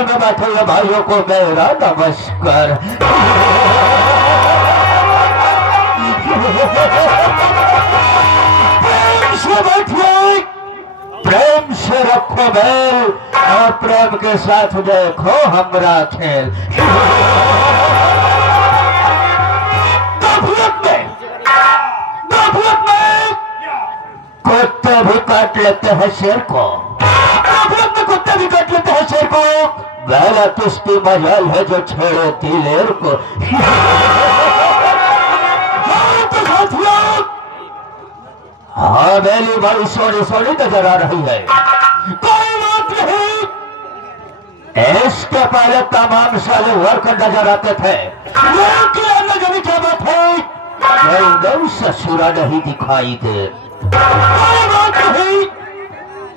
बगल में बैठे हुए भाइयों को मेरा नमस्कार। प्रेम से बैठिए, प्रेम से रखो बैल और प्रेम के साथ देखो हमरा खेल। कुत्ते भी काट लेते हैं शेर को, कुत्ते भी काट लेते हैं शेर को। बेला किसकी मजाल है जो छेड़े दिलेर को। हाँ बेली बड़ी सोनी सोनी नजर आ रही है, कोई बात नहीं। इसके पहले तमाम साले वर्क नजर आते थे, लेकिन क्या बात है, एकदम ससुरा नहीं दिखाई दे।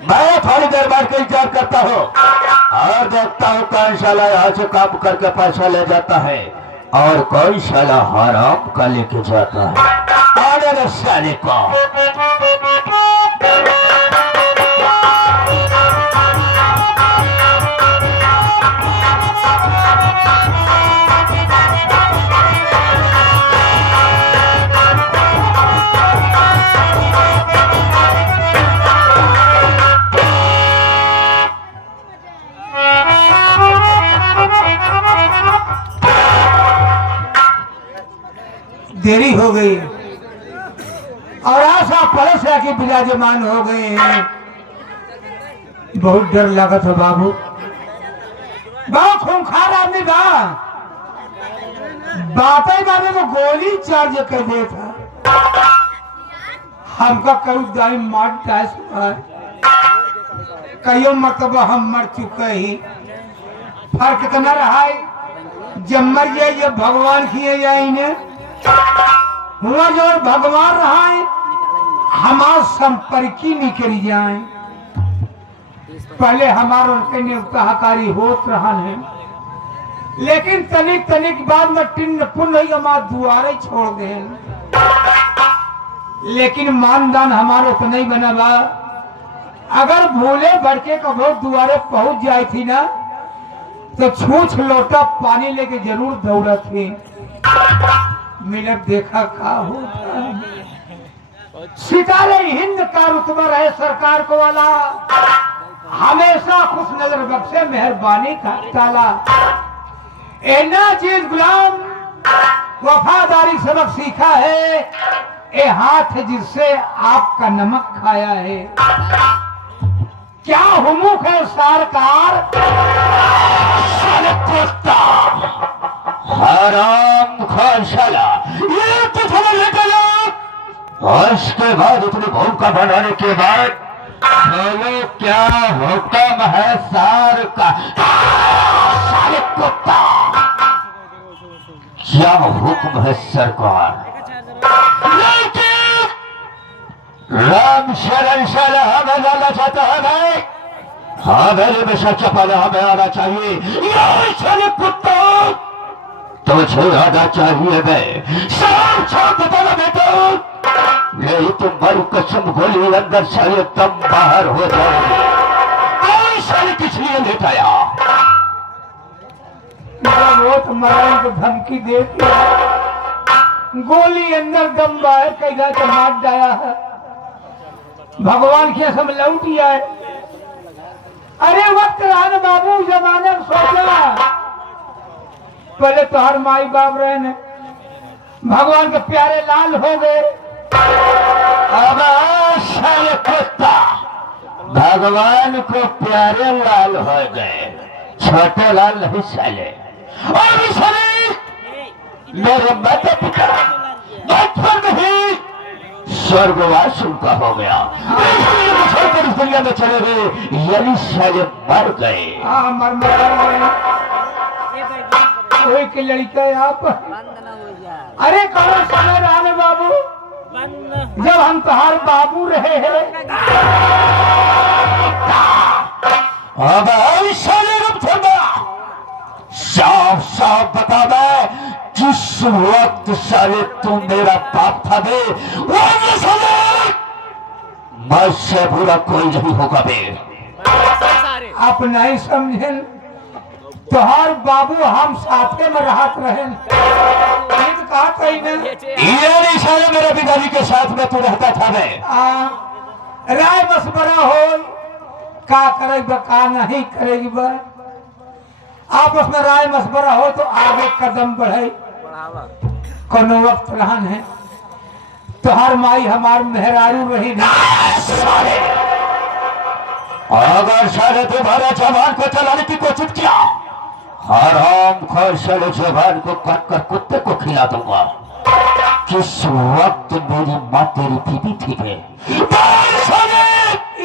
मैं थोड़ी देर बाद के इंतजार करता हूँ और देखता हूँ कौन साला यहाँ से काम करके पैसा ले जाता है और कौन साला हराम का लेके जाता है। आने साले को देरी हो गई और आशा पलश के विराजमान हो गए हैं। बहुत डर लगा था बाबू, बहुत खूंखार आदमी बा, बातें बाबे को गोली चार्ज कर दे था। हमका कई दाई मार डास कईयों मरतबा हम मर चुके ही, फर्क इतना रहा है जब मर जाए जब भगवान किए जाए इन्हें हुआ जो भगवान रहा है हमार संपर्की निकल जाए। पहले हमारे उनके नियुक्ताकारी होत रहा है, लेकिन तनिक तनिक बाद में टिन्न पुण्य हमारे दुआरे छोड़ दे। लेकिन मानदान हमारे तो नहीं बना बा, अगर भूले भड़के कबो दुआरे पहुंच जाए थी ना तो छूछ लोटा पानी लेके जरूर दौड़ा थी। मिलब देखा का होता है। सितारे हिंद का रुतबा रहे सरकार को वाला, हमेशा खुश नजर बख्शे मेहरबानी का ताला। एना चीज गुलाम वफादारी सबक सीखा है, ए हाथ जिससे आपका नमक खाया है। क्या हुमुक है सरकार, हराम खानशाला ये तो थोड़ा लेकर और उसके बाद इतनी भूखा बनाने के बाद बोलो क्या हुक्म है सार का। साले कुत्ता, क्या हुक्म है सरकार। राम शरण शरण हमें लाना चाहता है भाई, हाँ मेरे में सच्चा पाला हमें आना चाहिए। साले कुत्ता तुझे आना चाहिए, मैं सब छोड़ देता ना बेटा, नहीं तो मरु कसम गोली अंदर साले तम बाहर हो जाए। साले किस लिए लेटाया, वो तुम्हारा को धमकी देती गोली अंदर दम बाहर कैदा तो मार डाया है। भगवान के सब लौट आए। अरे वक्त रहा बाबू, जमाने सोचा पहले तो हर माई बाप रहे ने, भगवान के प्यारे लाल हो गए। अब साले कुत्ता भगवान को प्यारे लाल हो गए, छोटे लाल नहीं साले। और साले मेरे माता पिता बचपन में ही स्वर्गवास उनका हो गया, छोटे इस दुनिया में चले गए, यानी साले मर गए। हाँ मर कोई की लड़का आप। अरे कौन समय राने बाबू, जब हम तुम्हारे बाबू रहे हैं। अब साले रुक थोड़ा साफ साफ बता दे, जिस वक्त साले तुम मेरा बाप था बे, वो साले मुझसे बुरा कोई नहीं होगा बे। आप नहीं समझे, तोहार बाबू हम साथे में रहत रहे ये तो कहा था ही ना ये नहीं साले मेरे पिताजी के साथ में तू रहता था मैं। राय मशवरा हो का करेगी का नहीं करेगी बा आपस में राय मशवरा हो तो आगे कदम बढ़े कोनो वक्त रहन है तोहार माई हमार मेहरारू रही ना अगर साले तुम्हारे जवान को चलाने की कोशिश किया हराम खोर साले जवान को काट कर कुत्ते को खिला दूंगा। किस वक्त मेरी माँ तेरी बीबी थी वे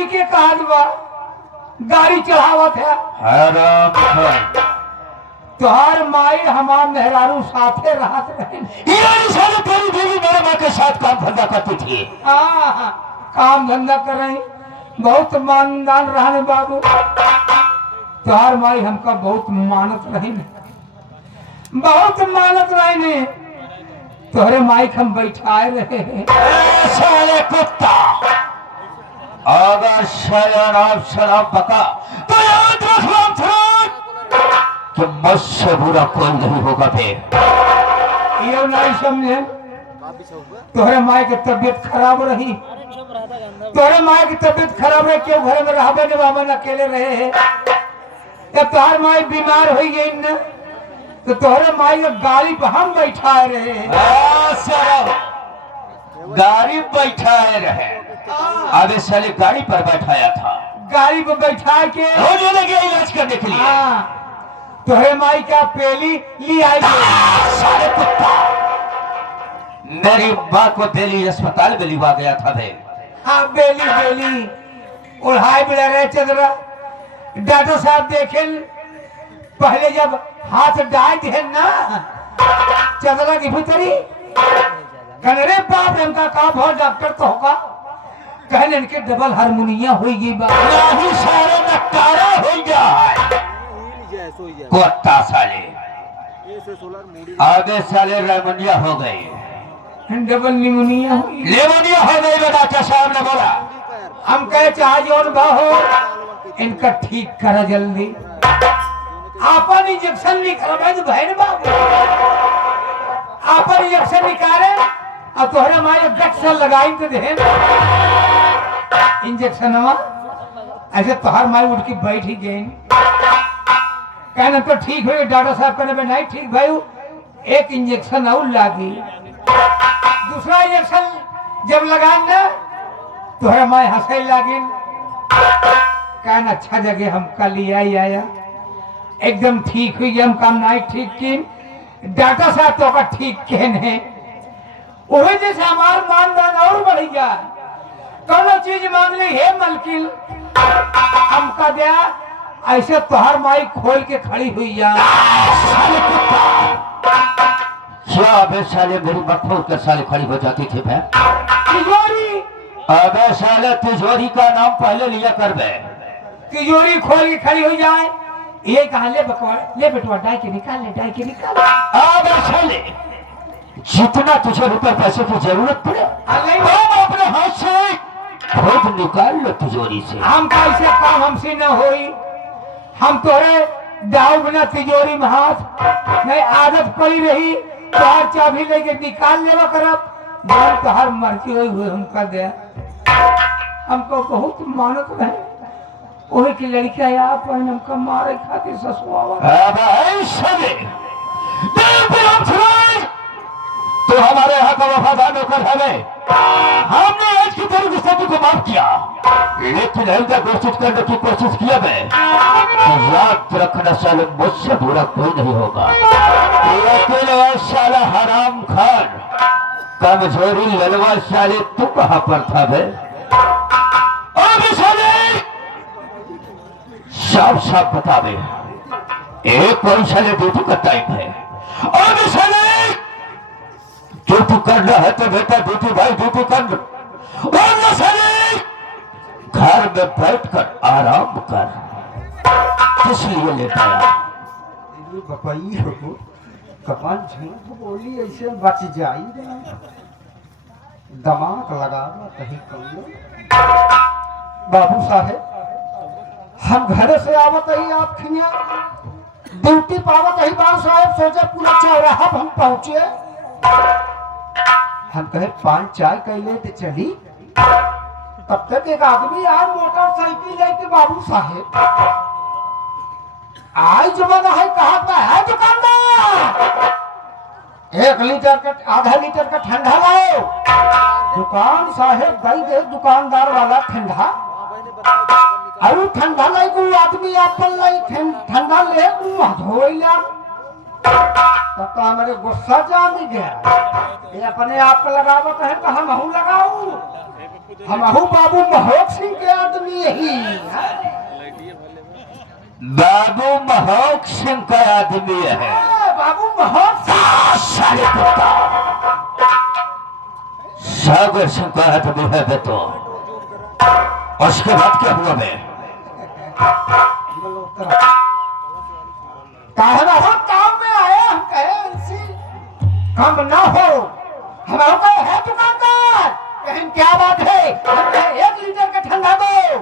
इके कहा बा गाड़ी चढ़ावत है हराम खोर तोहार माई हमार मेहरारू साथे रहत रहे ये साले तेरी बीवी मेरे माँ के साथ काम धंधा करती थी। काम धंधा कर रही बहुत मानदान रहने बाबू तोहार माई हमका बहुत मानत रही बहुत मानत रही तोहरे माई के हम बैठाए रहे साले कुत्ता अगर शराब शराब बका तो याद रख कि मुझसे बुरा कोई नहीं होगा फिर ये नहीं समझे तोहरे माई की तबीयत खराब रही तोहरे माई की तबीयत खराब रही क्यों घर में रहबे ने बाबन अकेले रहे हैं जब तोहर माई बीमार हो गई न तो तोहरे माई गाड़ी पर हम बैठाए रहे गाड़ी बैठाए रहे अबे साले गाड़ी पर बैठाया था गाड़ी पर बैठा के होने लगे इलाज करने के लिए तोहरे माई क्या पेली ली आई साले कुत्ता मेरी माँ को दिल्ली अस्पताल में लिवा गया था वे हाँ बेली उड़ाई बिड़ा रहे चंद्रा डॉक्टर साहब देखे पहले जब हाथ डाल दिए ना चंद्रा की भीतरी कहने बाप इनका काम हो डॉक्टर तो होगा कहने इनके डबल हारमोनिया होगी नहीं सारे नकारा हो गया है कुत्ता साले आगे साले रेमोनिया हो गए डबल निमोनिया लेमोनिया हो गई डॉक्टर साहब ने बोला हम कहे चाहे जौन हो इनका ठीक करा जल्दी आपन इंजेक्शन निकाल बहन बाबू आपन इंजेक्शन निकाले और तोहरे माए गट से लगाई तो दे इंजेक्शन ऐसे तोहर माए उठ के बैठ ही गई कहना तो ठीक हो डॉक्टर साहब कहने नहीं ठीक भाई एक इंजेक्शन और लागी दूसरा इंजेक्शन जब लगान ना तोहरा माए हंसे लागिन कहन अच्छा जगह हम कल आया एकदम ठीक हुई हम काम नहीं ठीक की डॉक्टर साहब तो का ठीक कहने वही जैसे हमार मानदान और बढ़ गया कोनो चीज मांग ली है मलकिन हमका दिया ऐसे तोहर माई खोल के खड़ी हुई क्या अबे साले मेरी बखोर के साले खड़ी हो जाती थी मैं तिजोरी अबे साले तिजोरी का नाम पहले लिया कर बे तिजोरी खोल के खड़ी हो जाए ये कहा ले बकवाड़ ले बेटवा डाई के निकाल अबे साले जितना तुझे रुपए पैसे की जरूरत पड़े तुम अपने हाथ से खुद निकाल लो तिजोरी से हम कैसे काम हमसे न होई हम तोरे दाऊ बिना तिजोरी में हाथ नहीं आदत पड़ी रही तोहर चाबी लेके निकाल लेवा करब जब तोहर मर्जी हुई हमका दे हमको बहुत मानत रहे वही की लड़कियां आप हमका मारे खातिर ससुआवा तो हमारे यहाँ का वफादार नौकर है हमने आज की तेरी गुस्ताखी को माफ किया लेकिन ऐसा घोषित करने की कोशिश किया मैं याद रखना साले मुझसे बुरा कोई नहीं होगा लेकिन साला हराम खान कमजोरी ललवा साले तू कहाँ पर था बे साफ साफ बता दे एक कोई साले ड्यूटी का टाइम है और साले ड्यूटी करना है तो बेटा ड्यूटी भाई ड्यूटी कर और साले घर में बैठकर आराम कर किस लिए लेटा कपाल झूठ बोली ऐसे बच जाई दिमाग लगा कहीं कम बाबू साहेब हम घर से आवत ही आप खिया ड्यूटी पावत ही बाबू साहब सोचे पूरा चौराहा हम पहुंचे। हम कहे 5 चाय कैले तो चली। तब तक एक आदमी आए मोटरसाइकिल लेके बाबू साहेब आज जमाना है कहा था है दुकानदार 1 लीटर का आधा लीटर का ठंडा लाओ। दुकान साहेब गई दे दुकानदार वाला ठंडा और ठंडा लाई को आदमी एप्पल लाई ठंडा ले धोइला तब तो हमारे गुस्सा जान गया। ये अपने आप को लगावत है तो हम हूँ लगाऊ। हम हूँ बाबू महोक सिंह के आदमी यही बाबू महोक सिंह का आदमी है। बाबू महोक साले कुत्ता सागर सिंह का आदमी है बे तो। उसके बाद क्या हुआ बे? काम में आए हम कहे ऐसी काम ना हो। हम कहे है दुकानदार कहें क्या बात है। हम कहे 1 लीटर का ठंडा दो।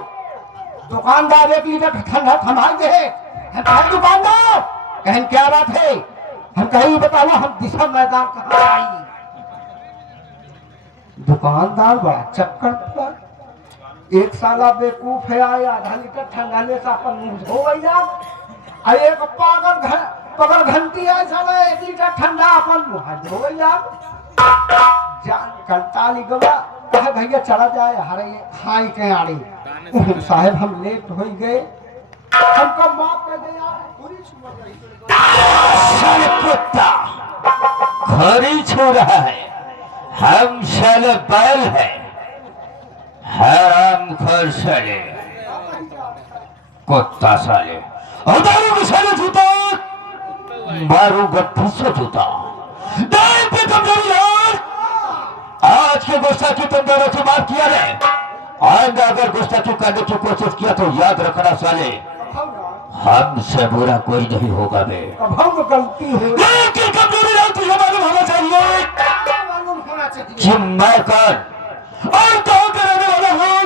दुकानदार 1 लीटर का ठंडा थमा दे। हम कहे दुकानदार कहें क्या बात है। हम कहे बताओ हम दिशा मैदान कहाँ आई। दुकानदार बड़ा चक्कर पर 1 साला बेवकूफ है आए आधा लीटर ठंडा ले अपन मुंह धोइला। एक पगल घंटी है साला 1 लीटर ठंडा अपन मुंह धोइला। जान कंटाली गवा कहे भैया चला जाए हरे खाई के आड़ी। साहेब हम लेट हो गए हमको माफ कर दे यार। साले कुत्ता खरी छू रहा है। हम साले बैल है हराम खोर साले कुत्ता साले उतारू के साले जूता मारू गट्ठी से जूता दाई पे कमजोरी यार। आज के गुस्ताखी तुम दोनों की माफ किया रे। आइंदा अगर गुस्ताखी करने की कोशिश किया तो याद रखना साले हमसे बुरा कोई नहीं होगा बे। अब हम गलती हो लेकिन कमजोरी नहीं तुझे मालूम होना चाहिए कि मैं कौन और कहाँ का रहने वाला हूँ।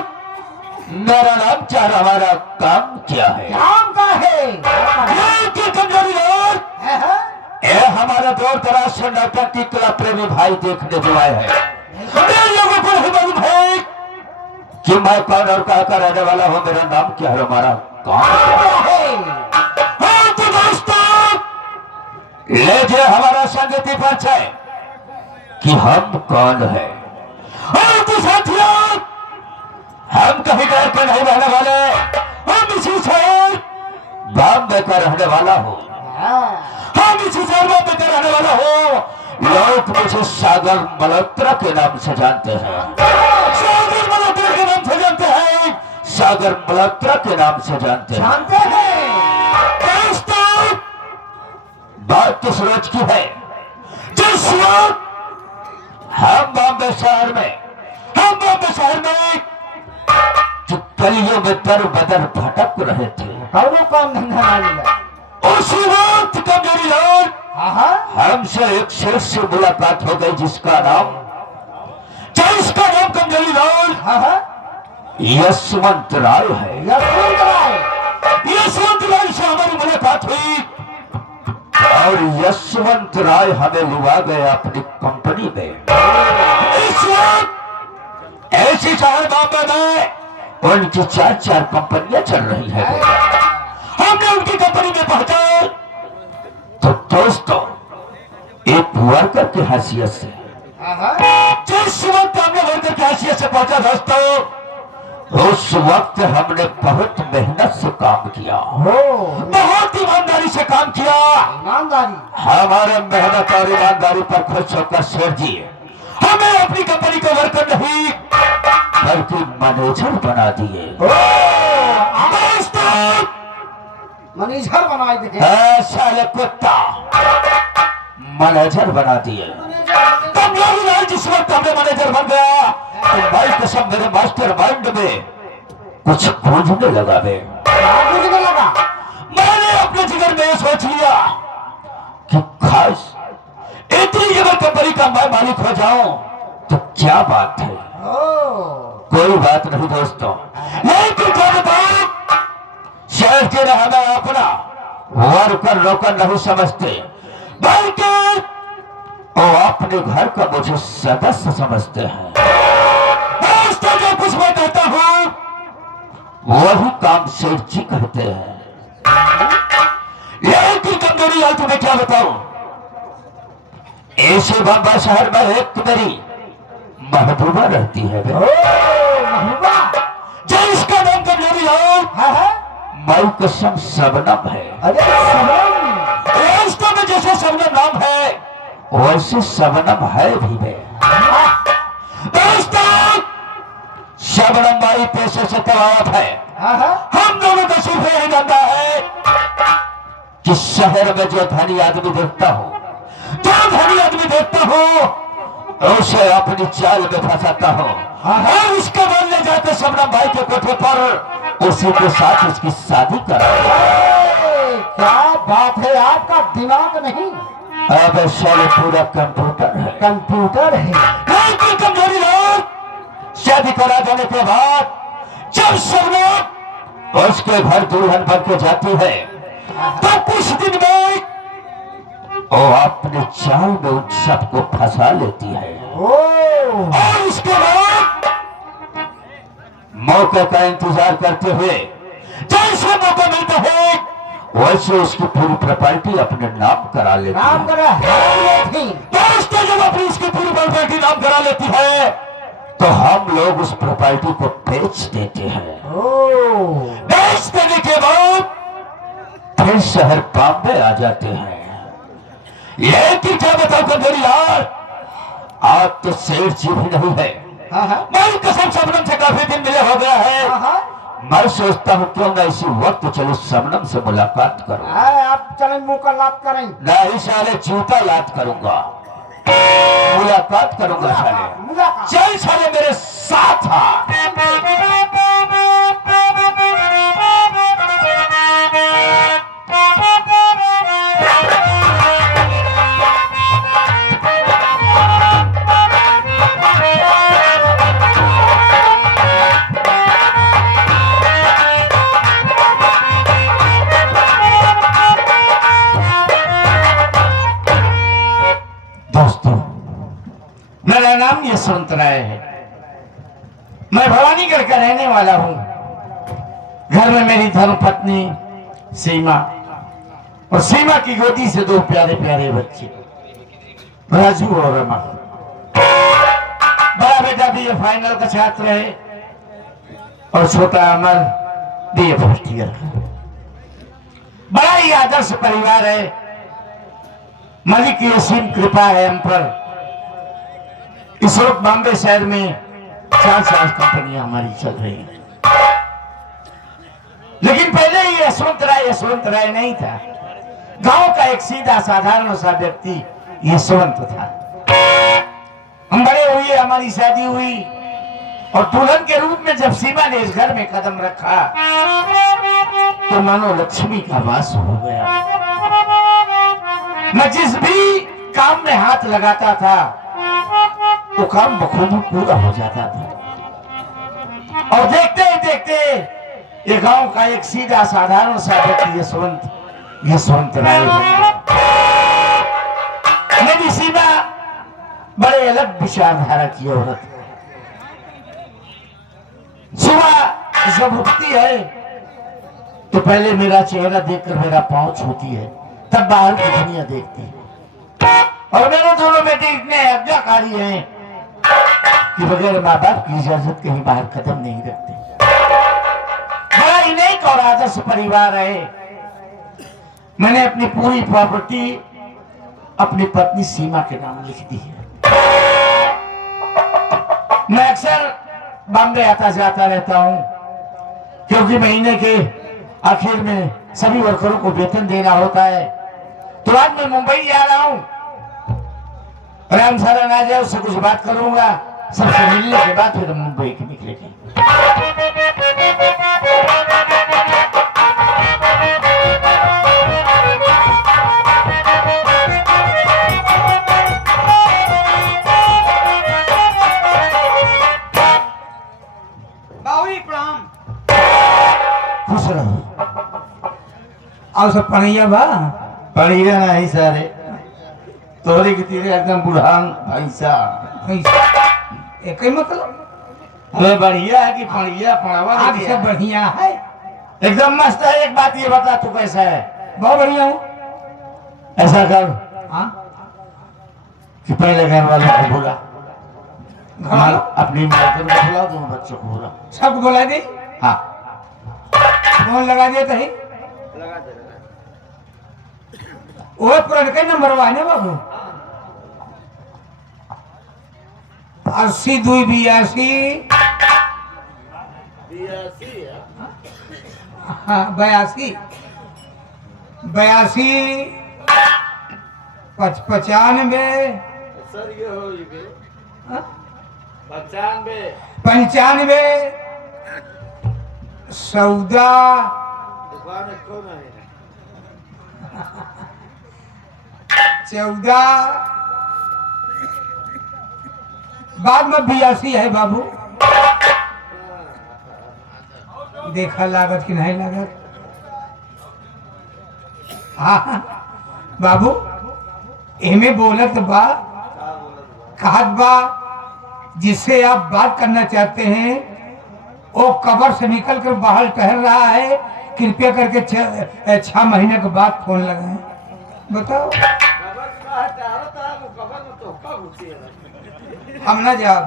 मेरा नाम चार हमारा काम क्या है। काम का है लेकिन कमजोरी नहीं ये हमारा दूर दराज से नाटक की कला प्रेमी भाई देखने जो आए हैं। इन लोगों को नहीं मालूम है कि मैं कौन और कहाँ का रहने वाला हूँ। मेरा नाम क्या है हमारा काम क्या है। हाँ तो दोस्तों ले जो हमारा संगति परिचय कि हम कौन है। और तो साथियों हम कहीं डर के नहीं रहने वाले। हम इसी शहर बॉम्बे का रहने वाला हूँ। हम इसी शहर बॉम्बे का रहने वाला हूँ। लोग मुझे सागर मल्होत्रा के नाम से जानते हैं। सागर मल्होत्रा के नाम से जानते हैं। सागर मल्होत्रा के नाम से जानते हैं। दोस्तों बात किस रोज की है। जिस वक्त हम बॉम्बे शहर में जो गलियों में दर बदर भटक रहे थे काम धंधा मिला उसी वक्त कमजोरी लोग हमसे एक शेष से मुलाकात हो गई जिसका नाम कमजोरी लोग यशवंत राय है। यशवंत राय से हमारी मुलाकात हुई और यशवंत राय हमें लिवा गए अपनी कंपनी में। इस वक्त ऐसी शहर बॉम्बे में उनकी 4 कंपनियां चल रही है। हमने उनकी कंपनी में पहुंचा तो दोस्तों एक वर्कर की हैसियत से जिस वक्त हमने वर्कर की हैसियत से पहुंचा दोस्तों उस वक्त हमने बहुत मेहनत से काम किया। बहुत ईमानदारी से काम किया। हमारे मेहनत और ईमानदारी पर खुश होकर शेर जी हमें अपनी कंपनी को वर्कर नहीं बल्कि मैनेजर बना दिए। मैनेजर बना दिए। साले कुत्ता मैनेजर बना दिए। कमजोरी नहीं जिस वक्त हमने मैनेजर बन गया तो भाई कसम मेरे मास्टर माइंड में कुछ गूंजने लगा बे। मैंने अपने जिगर में सोच लिया कि खास इतनी जगह कंपनी का मैं मालिक हो जाऊं तो क्या बात है। कोई बात नहीं दोस्तों। लेकिन जब बात शहर के रहना अपना वर्कर नौकर नहीं समझते, बल्कि वो अपने घर का मुझे सदस्य समझते हैं। दोस्तों, जो कुछ मैं कहता हूं वही काम सेठ जी कहते हैं। लेकिन कमजोरी हाल तुम्हें क्या बताऊं, ऐसे बाबा शहर में एक मेरी महबूबा रहती है। महबूबा, जो इसका नाम कमजोरी हाल हाँ, माई कसम सबनम है। अरे सबनम, दोस्तों में जैसे सबनम नाम है वैसे सबनम है भी है। दोस्तों, शबनम भाई पैसे से तवायफ है। हम दोनों का सिर्फ यही धंधा है कि शहर में जो धनी आदमी देखता हो, उसे अपनी चाल में फंसाता हो और उसके बदले जाते शबनम भाई के कोठे पर उसी के साथ उसकी शादी करा। क्या बात है, आपका दिमाग नहीं, अब साले पूरा कंप्यूटर है। कंप्यूटर है। लेकिन कमजोरी लोग शादी करा देने के बाद जब शबनम उसके घर दुल्हन बन के जाती है तो कुछ दिन में वो अपने चाल में उन सबको फंसा लेती है। और उसके बाद मौके का इंतजार करते हुए जैसे मौका मिलता है वैसे उसकी पूरी प्रॉपर्टी अपने नाम करा लेती नाम है। करा दोस्तों, जब अपनी उसकी पूरी प्रॉपर्टी नाम करा लेती है तो हम लोग उस प्रॉपर्टी को बेच देते हैं। बेच देने के बाद फिर शहर बॉम्बे आ जाते हैं। लेकिन क्या बताओ कमजोरी यार, आज तो सेठ जी भी नहीं है। मैं कसम शबनम से काफी दिन मिले हो गया है। मैं सोचता हूँ क्यों ना इसी वक्त चलो शबनम से मुलाकात करूं। आप चले मुंह का लात करें। नहीं साले, जूता लात करूंगा, मुलाकात करूंगा साले। चल साले मेरे साथ आ। मेरा नाम यशवंत राय है। मैं भवानीगढ़ का रहने वाला हूँ। घर में मेरी धर्मपत्नी सीमा और सीमा की गोदी से दो प्यारे प्यारे बच्चे, राजू और रमा। बड़ा बेटा बीए फाइनल का छात्र है और छोटा अमर बीए फर्स्ट ईयर का। बड़ा ही आदर्श परिवार है। मालिक की असीम कृपा है हम पर। इस वक्त बॉम्बे शहर में 4 कंपनियां हमारी चल रही हैं। लेकिन पहले ये यशवंत राय नहीं था। गांव का एक सीधा साधारण सा व्यक्ति यशवंत था। हम बड़े हुए, हमारी शादी हुई और दुल्हन के रूप में जब सीमा ने इस घर में कदम रखा तो मानो लक्ष्मी का वास हो गया। मैं जिस भी काम में हाथ लगाता था वो काम बखूबी पूरा हो जाता था। और देखते ही देखते ये गांव का एक सीधा साधारण सा व्यक्ति यशवंत राय मेरी सीमा बड़े अलग विचारधारा की औरत है। सुबह जब उठती है तो पहले मेरा चेहरा देखकर मेरा पांव छूती है, तब बाहर की दुनिया देखती है। और मेरे दोनों बेटे इतने आज्ञाकारी हैं कि बगैर माँ बाप की इजाजत कहीं बाहर कदम नहीं रखते। बड़ा ही नेक और आदर्श परिवार है। मैंने अपनी पूरी प्रॉपर्टी अपनी पत्नी सीमा के नाम लिख दी है। मैं अक्सर बॉम्बे आता जाता रहता हूं क्योंकि महीने के आखिर में सभी वर्करों को वेतन देना होता है। तो आज मैं मुंबई जा रहा हूं। राम सारण आ जाए, उससे कुछ बात करूंगा। सबसे मिलने के बाद फिर मुंबई की निकलेगी। खुश रहो। और सब पढ़ैया बा पढ़िए नहीं सारे तोहरी की तीरे एकदम बुढ़ान भैंसा। एक ही मतलब हमें बढ़िया है कि पढ़िया पढ़ावा आज नहीं सब है? बढ़िया है, एकदम मस्त है। एक बात ये बता तू कैसा है? बहुत बढ़िया हूँ। ऐसा कर हाँ कि पहले घर वालों को बुला, घर अपनी मौतन को बुला, दोनों बच्चों को बुला। सब बोला दे, हाँ फोन लगा दिया तो ही वो पुरनके नंबर वाने बाबू 80 2 82 हाँ 82 95 सौदा 14 बाद में 82 है बाबू। देखा लागत कि नहीं लागत? हाँ बाबू एमे बोलत बा कहत बा जिससे आप बात करना चाहते हैं वो कब्र से निकल कर बाहर टहल रहा है, कृपया करके 6 महीने के बाद फोन लगाएं। बताओ हम ना जवाब।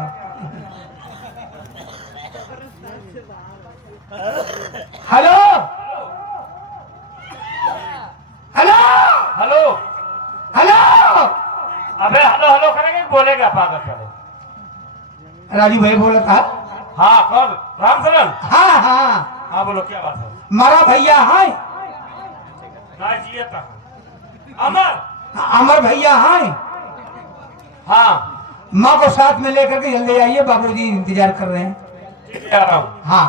हेलो हेलो हेलो हेलो अबे हेलो हेलो करेंगे बोलेगा पागल करे। राजू भाई बोला था। हाँ कौन? राम सरन। हाँ हाँ हाँ बोलो क्या बात है? मारा भैया है, ना जिए था अमर। अमर भैया हैं, हाँ माँ को साथ में लेकर के जल्दी आइए, बाबूजी इंतजार कर रहे हैं। ठीक है आ रहा हूँ। हाँ